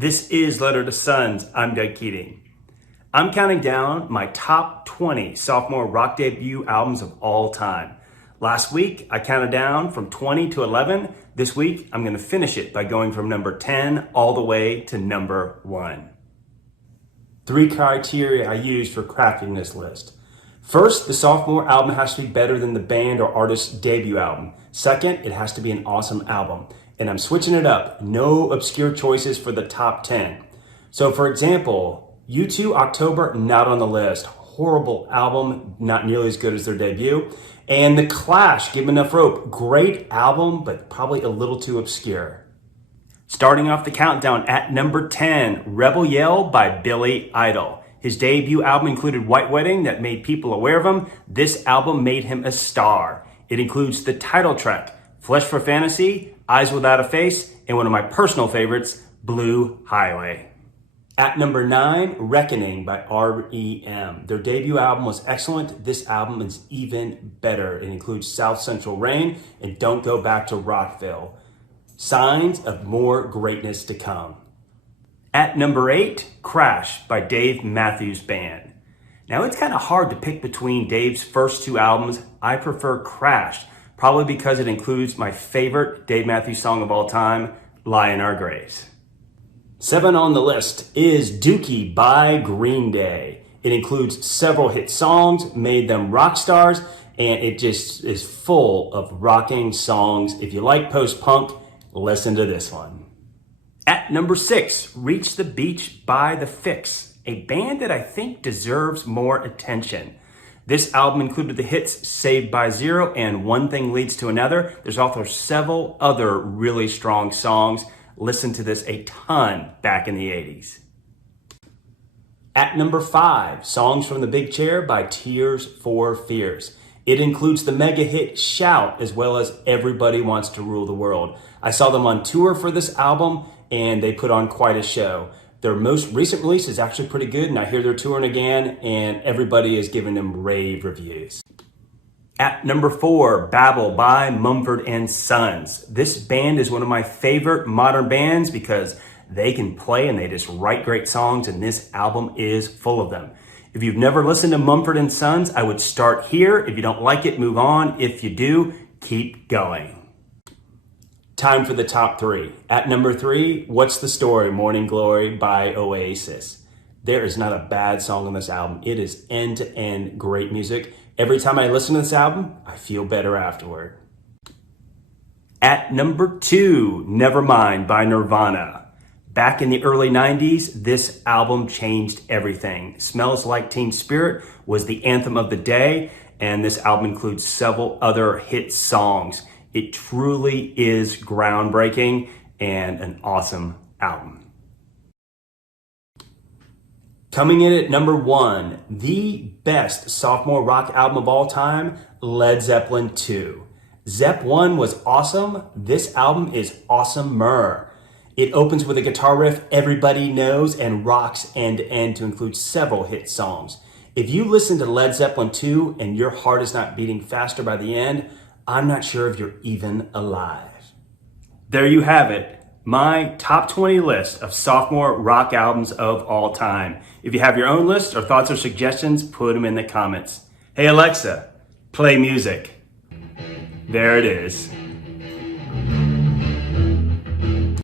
This is Letter to Sons. I'm Doug Keating. I'm counting down my top 20 sophomore rock debut albums of all time. Last week, I counted down from 20 to 11. This week, I'm going to finish it by going from number 10 all the way to number 1. 3 criteria I used for crafting this list. First, the sophomore album has to be better than the band or artist's debut album. Second, it has to be an awesome album. And I'm switching it up. No obscure choices for the top 10. So for example, U2 October, not on the list. Horrible album, not nearly as good as their debut. And The Clash, Give Enough Rope, great album, but probably a little too obscure. Starting off the countdown at number 10, Rebel Yell by Billy Idol. His debut album included White Wedding that made people aware of him. This album made him a star. It includes the title track, Flesh for Fantasy, Eyes Without a Face, and one of my personal favorites, Blue Highway. At number 9, Reckoning by R.E.M. Their debut album was excellent. This album is even better. It includes South Central Rain and Don't Go Back to Rockville. Signs of more greatness to come. At number 8, Crash by Dave Matthews Band. Now it's kind of hard to pick between Dave's first 2 albums. I prefer Crash, probably because it includes my favorite Dave Matthews song of all time, Lie in Our Graves. 7 on the list is Dookie by Green Day. It includes several hit songs, made them rock stars, and it just is full of rocking songs. If you like post-punk, listen to this one. At number 6, Reach the Beach by the Fixx, a band that I think deserves more attention. This album included the hits Saved by Zero and One Thing Leads to Another. There's also several other really strong songs. Listened to this a ton back in the 80s. At number 5, Songs from the Big Chair by Tears for Fears. It includes the mega hit Shout as well as Everybody Wants to Rule the World. I saw them on tour for this album and they put on quite a show. Their most recent release is actually pretty good, and I hear they're touring again, and everybody is giving them rave reviews. At number 4, Babel by Mumford and Sons. This band is one of my favorite modern bands because they can play and they just write great songs, and this album is full of them. If you've never listened to Mumford and Sons, I would start here. If you don't like it, move on. If you do, keep going. Time for the top 3. At number 3, What's the Story? Morning Glory by Oasis. There is not a bad song on this album. It is end-to-end great music. Every time I listen to this album, I feel better afterward. At number 2, Nevermind by Nirvana. Back in the early 90s, this album changed everything. Smells Like Teen Spirit was the anthem of the day, and this album includes several other hit songs. It truly is groundbreaking and an awesome album. Coming in at number 1, the best sophomore rock album of all time, Led Zeppelin II. Zepp 1 was awesome. This album is awesomer. It opens with a guitar riff everybody knows and rocks end to end to include several hit songs. If you listen to Led Zeppelin II and your heart is not beating faster by the end, I'm not sure if you're even alive. There you have it, my top 20 list of sophomore rock albums of all time. If you have your own list or thoughts or suggestions, put them in the comments. Hey Alexa, play music. There it is.